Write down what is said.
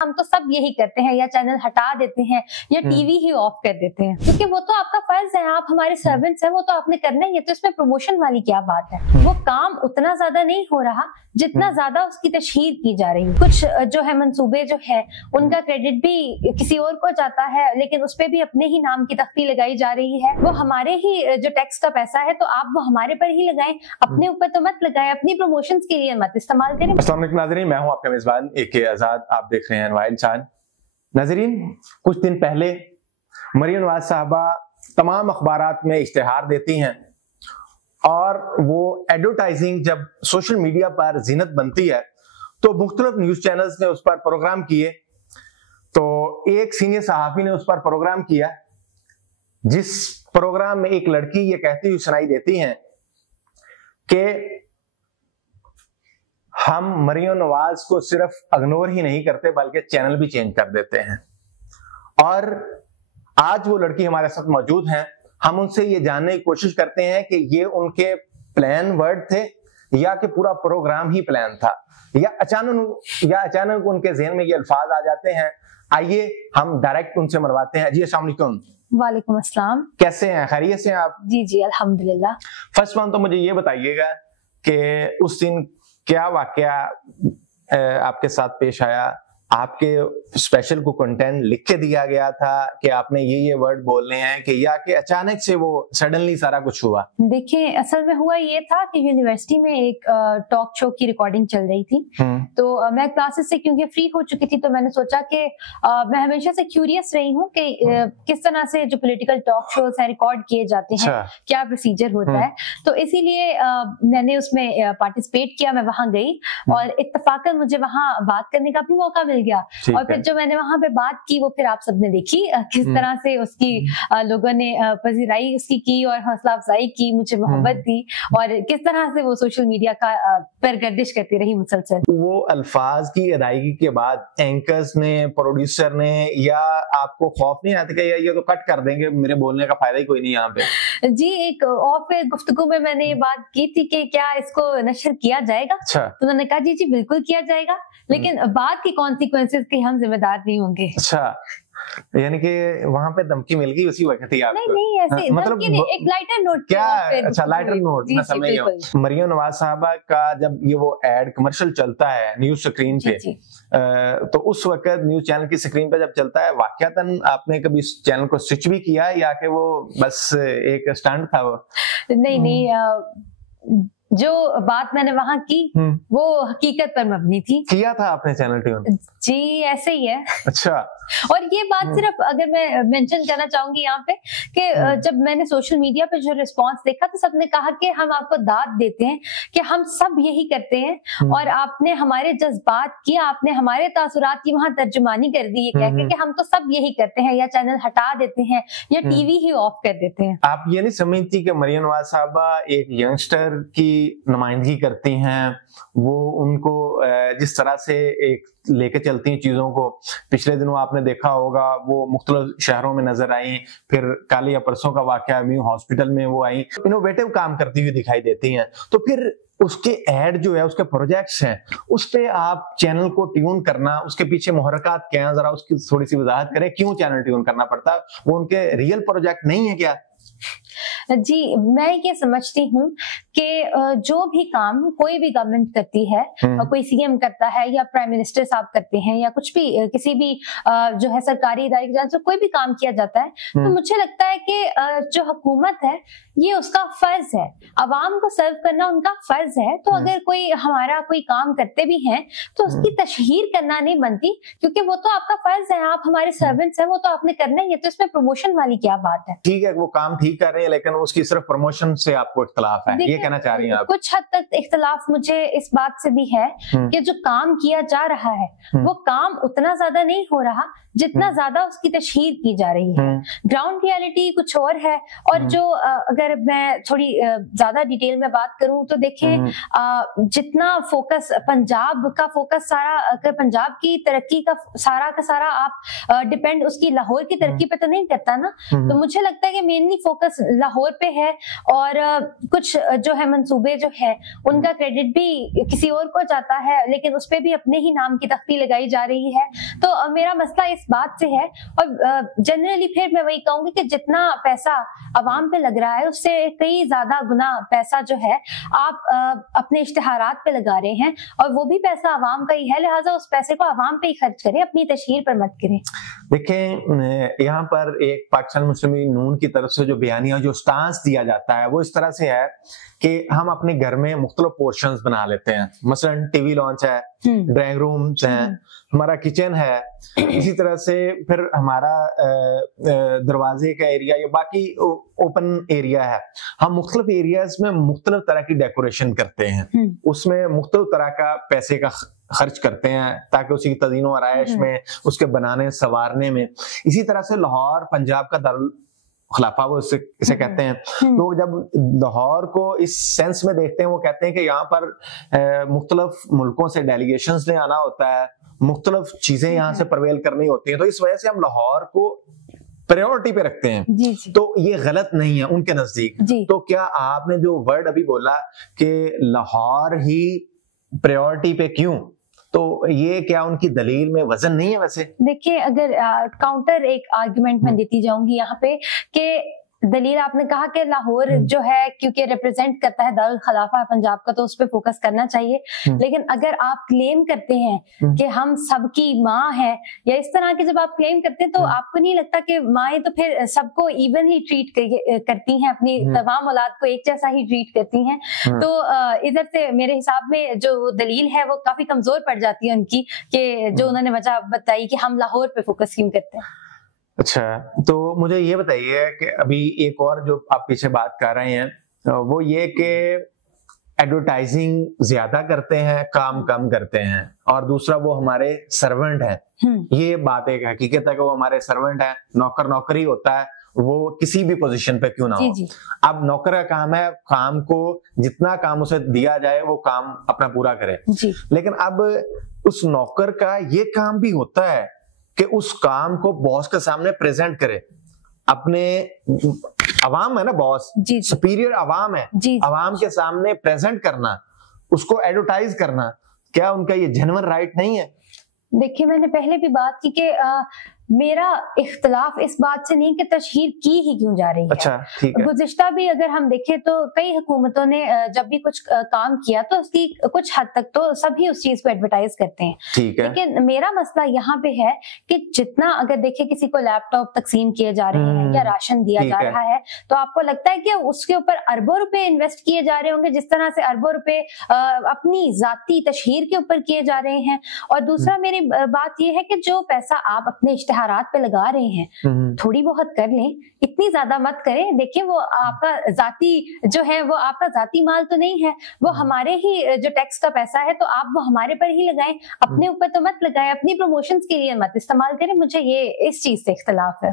हम तो सब यही करते हैं, या चैनल हटा देते हैं या टीवी ही ऑफ कर देते हैं, क्योंकि वो तो आपका फर्ज है, आप हमारे सर्वेंट्स हैं, वो तो आपने करना ही है। तो इसमें प्रमोशन वाली क्या बात है? वो काम उतना ज्यादा नहीं हो रहा जितना ज्यादा उसकी तशहीर की जा रही है। कुछ जो है मंसूबे जो है उनका क्रेडिट भी किसी और को जाता है, लेकिन उस पे भी अपने ही नाम की तख्ती लगाई जा रही है। वो हमारे ही जो टैक्स का पैसा है, तो आप वो हमारे पर ही लगाएं, अपने ऊपर तो मत लगाएं, अपनी प्रमोशंस के लिए मत इस्तेमाल करें। अस्सलाम वालेकुम नाज़रीन, मैं हूं आपका मेजबान AK आजाद। आप देख रहे हैं अनवाइल इंसान। नाज़रीन, कुछ दिन पहले मरियम नवाज साहबा तमाम अखबारात में इश्तिहार देती हैं और वो एडवर्टाइजिंग जब सोशल मीडिया पर जीनत बनती है तो मुख्तलिफ न्यूज चैनल्स ने उस पर प्रोग्राम किए। तो एक सीनियर सहाफी ने उस पर प्रोग्राम किया, जिस प्रोग्राम में एक लड़की ये कहती हुई सुनाई देती हैं कि हम मरियम नवाज को सिर्फ इग्नोर ही नहीं करते बल्कि चैनल भी चेंज कर देते हैं। और आज वो लड़की हमारे साथ मौजूद हैं। हम उनसे ये जानने की कोशिश करते हैं कि ये उनके प्लान वर्ड थे या कि पूरा प्रोग्राम ही प्लान था, या अचानक उनके ज़हन में ये अल्फाज आ जाते हैं। आइए हम डायरेक्ट उनसे मरवाते हैं। जी अस्सलाम वालेकुम। वालेकुम अस्सलाम। कैसे हैं? खैरियत से हैं आप? जी जी अल्हम्दुलिल्लाह। फर्स्ट वन तो मुझे ये बताइएगा कि उस दिन क्या वाकया आपके साथ पेश आया? आपके स्पेशल को कंटेंट लिख के दिया गया था कि आपने ये वर्ड बोलने हैं, कि या कि अचानक से वो सडनली सारा कुछ हुआ? देखिए, असल में हुआ ये था कि यूनिवर्सिटी में एक टॉक शो की रिकॉर्डिंग चल रही थी। तो मैं क्लासेस से क्योंकि फ्री हो चुकी थी, तो मैंने सोचा कि मैं हमेशा से क्यूरियस रही हूँ कि किस तरह से जो पॉलिटिकल टॉक शोज हैं रिकॉर्ड किए जाते हैं, क्या प्रोसीजर होता है। तो इसीलिए मैंने उसमें पार्टिसिपेट किया। मैं वहां गई और इत्तफाकन मुझे वहां बात करने का भी मौका मिल गया। और फिर जो मैंने वहां पे बात की वो फिर आप सबने देखी किस तरह से उसकी लोगों ने पजीराई उसकी की और हौसला अफजाई की, मुझे मोहब्बत दी, और किस तरह से वो सोशल मीडिया का पर गर्दिश करती रही मुसलसल। वो अल्फाज की अदायगी के बाद एंकर्स ने, प्रोड्यूसर ने, या आपको खौफ नहीं आता कि ये तो कट कर देंगे, मेरे बोलने का फायदा ही कोई नहीं यहाँ पे? जी, एक ऑफ गुफ्तगू में मैंने ये बात की थी कि क्या इसको नशर किया जाएगा। अच्छा। तो उन्होंने कहा जी जी बिल्कुल किया जाएगा, लेकिन बाद की कॉन्सिक्वेंसेस के हम जिम्मेदार नहीं होंगे। अच्छा, यानी कि वहां पे धमकी मिल गई उसी वक्त ही आपको? नहीं ऐसे मतलब एक लाइटर नोट क्या? अच्छा, लाइटर नोट, मैं समझ गया। मरियम नवाज साहबा का जब ये वो एड कमर्शियल चलता है न्यूज स्क्रीन पे, तो उस वक्त न्यूज चैनल की स्क्रीन पे जब चलता है, वाकयातन आपने कभी इस चैनल को स्विच भी किया या कि वो बस एक स्टंट था वो? नहीं, जो बात मैंने वहां की वो हकीकत पर मबनी थी। किया था आपने चैनल ट्यून? जी ऐसे ही है। अच्छा। और ये बात सिर्फ अगर मैं मेंशन करना चाहूंगी यहाँ पे कि जब मैंने सोशल मीडिया पे जो रिस्पांस देखा तो सबने कहा कि हम आपको दाद देते हैं कि हम सब यही करते हैं, और आपने हमारे जज्बात की, आपने हमारे तासुरात की वहां तर्जुमानी कर दी, ये कह के कि हम तो सब यही करते हैं, या चैनल हटा देते हैं या टीवी ही ऑफ कर देते हैं। आप ये नहीं समझती कि मरियम नवाज साहबा एक यंगस्टर की नुमाइंदगी करती हैं? वो उनको जिस तरह से एक लेके चलती हैं चीजों को, पिछले दिनों आपने देखा होगा वो मुख्तलिफ शहरों में नजर आई, फिर कल या परसों का वाकया भी हॉस्पिटल में वो आई, इनोवेटिव काम करती हुई दिखाई देती हैं। तो फिर उसके एड जो है, उसके प्रोजेक्ट्स हैं, उस पे आप चैनल को ट्यून करना, उसके पीछे मुहर्रकात क्या है, जरा उसकी थोड़ी सी वजाहत करें। क्यों चैनल ट्यून करना पड़ता है? वो उनके रियल प्रोजेक्ट नहीं है क्या? जी, मैं ये समझती हूँ कि जो भी काम कोई भी गवर्नमेंट करती है, कोई CM करता है या प्राइम मिनिस्टर साहब करते हैं, या कुछ भी किसी भी जो है सरकारी इदारे की जो कोई भी काम किया जाता है, तो मुझे लगता है कि जो हुकूमत है ये उसका फर्ज है, अवाम को सर्व करना उनका फर्ज है। तो अगर कोई हमारा कोई काम करते भी हैं तो उसकी तशहीर करना नहीं बनती, क्योंकि वो तो आपका फर्ज है, आप हमारे सर्वेंट्स हैं, वो तो आपने करना ही है। तो इसमें प्रमोशन वाली क्या बात है? ठीक है, वो काम ठीक कर रहे हैं, लेकिन उसकी सिर्फ प्रमोशन से आपको इख्तलाफ है, ये कहना चाह रही हैं आप? कुछ हद तक इख्तलाफ मुझे इस बात से भी है कि जो काम किया जा रहा है वो काम उतना ज्यादा नहीं हो रहा जितना ज्यादा उसकी तशहीर की जा रही है। ग्राउंड रियलिटी कुछ और है। और जो अगर मैं थोड़ी ज्यादा डिटेल में बात करूं तो देखें, जितना फोकस पंजाब का फोकस सारा, अगर पंजाब की तरक्की का सारा आप डिपेंड उसकी लाहौर की तरक्की पे तो नहीं करता ना। तो मुझे लगता है कि मेनली फोकस लाहौर पे है, और कुछ जो जो है मंसूबे जो है उनका क्रेडिट भी किसी और को जाता है, लेकिन उस पे भी अपने ही नाम की तख्ती लगाई जा रही है। तो मेरा मसला इस बात से है, और जनरली फिर मैं वही कहूंगी कि जितना पैसा अवाम पे लग रहा है उससे कई ज्यादा गुना पैसा जो है आप अपने इश्तिहारात पे लगा रहे हैं, और वो भी पैसा अवाम का ही है, लिहाजा उस पैसे को अवाम पे ही खर्च करें, अपनी तशहीर पर मत करें। देखें, यहाँ पर एक पाकिस्तान मुस्लिम लीग नून की तरफ से जो बयानिया, जो स्टांस दिया जाता है वो इस तरह से है कि हम अपने घर में मुख्तलिफ पोर्शंस बना लेते हैं। मसलन टीवी लॉन्च है, ड्राइंग रूम्स हैं, हमारा किचन है, इसी तरह से फिर हमारा दरवाजे का एरिया या बाकी ओपन एरिया है। हम मुख्तलिफ एरियाज में मुख्तलिफ तरह की डेकोरेशन करते हैं, उसमें मुख्तलिफ तरह का पैसे का खर्च करते हैं ताकि उसी की तज़ीन व आराइश में, उसके बनाने संवारने में। इसी तरह से लाहौर पंजाब का दारुल खिलाफा वो इसे कहते हैं। तो जब लाहौर को इस सेंस में देखते हैं, वो कहते हैं कि यहाँ पर मुख्तलिफ मुल्कों से डेलीगेशंस ने आना होता है, मुख्तलिफ चीजें यहाँ से प्रवेल करनी होती हैं, तो इस वजह से हम लाहौर को प्रायोरिटी पे रखते हैं। जी जी। तो ये गलत नहीं है उनके नजदीक। तो क्या आपने जो वर्ड अभी बोला कि लाहौर ही प्रायोरिटी पे क्यों, तो ये क्या उनकी दलील में वजन नहीं है? वैसे देखिए, अगर काउंटर एक आर्गुमेंट में देती जाऊंगी यहाँ पे कि दलील आपने कहा कि लाहौर जो है क्योंकि रिप्रेजेंट करता है दारुल खिलाफा पंजाब का, तो उस पर फोकस करना चाहिए। लेकिन अगर आप क्लेम करते हैं कि हम सबकी माँ है या इस तरह के जब आप क्लेम करते हैं, तो आपको नहीं लगता कि माएँ तो फिर सबको इवनली ट्रीट करती हैं, अपनी तमाम औलाद को एक जैसा ही ट्रीट करती हैं? तो इधर से मेरे हिसाब में जो दलील है वो काफी कमजोर पड़ जाती है उनकी, कि जो उन्होंने वजह बताई कि हम लाहौर पे फोकस क्यों करते हैं। अच्छा, तो मुझे ये बताइए कि अभी एक और जो आप पीछे बात कर रहे हैं वो ये कि एडवर्टाइजिंग ज्यादा करते हैं, काम कम करते हैं, और दूसरा वो हमारे सर्वेंट हैं। ये बात एक हकीकत है कि वो हमारे सर्वेंट हैं, नौकर नौकरी होता है, वो किसी भी पोजीशन पे क्यों ना हो। अब नौकर का काम है काम को जितना काम उसे दिया जाए वो काम अपना पूरा करे, लेकिन अब उस नौकर का ये काम भी होता है कि उस काम को बॉस के सामने प्रेजेंट करे। अपने अवाम है ना बॉस, सुपीरियर अवाम है, अवाम के सामने प्रेजेंट करना, उसको एडवर्टाइज करना, क्या उनका ये जेन्युइन राइट नहीं है? देखिए, मैंने पहले भी बात की कि मेरा इख्तलाफ इस बात से नहीं कि तशहीर की ही क्यों जा रही है। अच्छा, ठीक है। गुज़िश्ता भी अगर हम देखें तो कई हुकूमतों ने जब भी कुछ काम किया तो उसकी कुछ हद तक तो सभी उस चीज को एडवर्टाइज करते हैं, ठीक है। लेकिन मेरा मसला यहाँ पे है कि जितना अगर देखें किसी को लैपटॉप तकसीम किए जा रहे हैं या राशन दिया जा रहा है, तो आपको लगता है कि उसके ऊपर अरबों रुपए इन्वेस्ट किए जा रहे होंगे, जिस तरह से अरबों रुपए अपनी जाती तशहीर के ऊपर किए जा रहे हैं। और दूसरा मेरी बात यह है कि जो पैसा आप अपने इश्तिहारात पे लगा रहे हैं, थोड़ी बहुत कर लें, इतनी ज्यादा मत करें। देखिए, वो आपका जाती जो है वो आपका जाती माल तो नहीं है, वो हमारे ही जो टैक्स का पैसा है, तो आप वो हमारे पर ही लगाएं, अपने ऊपर तो मत लगाएं, अपनी प्रमोशंस के लिए मत इस्तेमाल करें। मुझे ये इस चीज से इख्तलाफ है।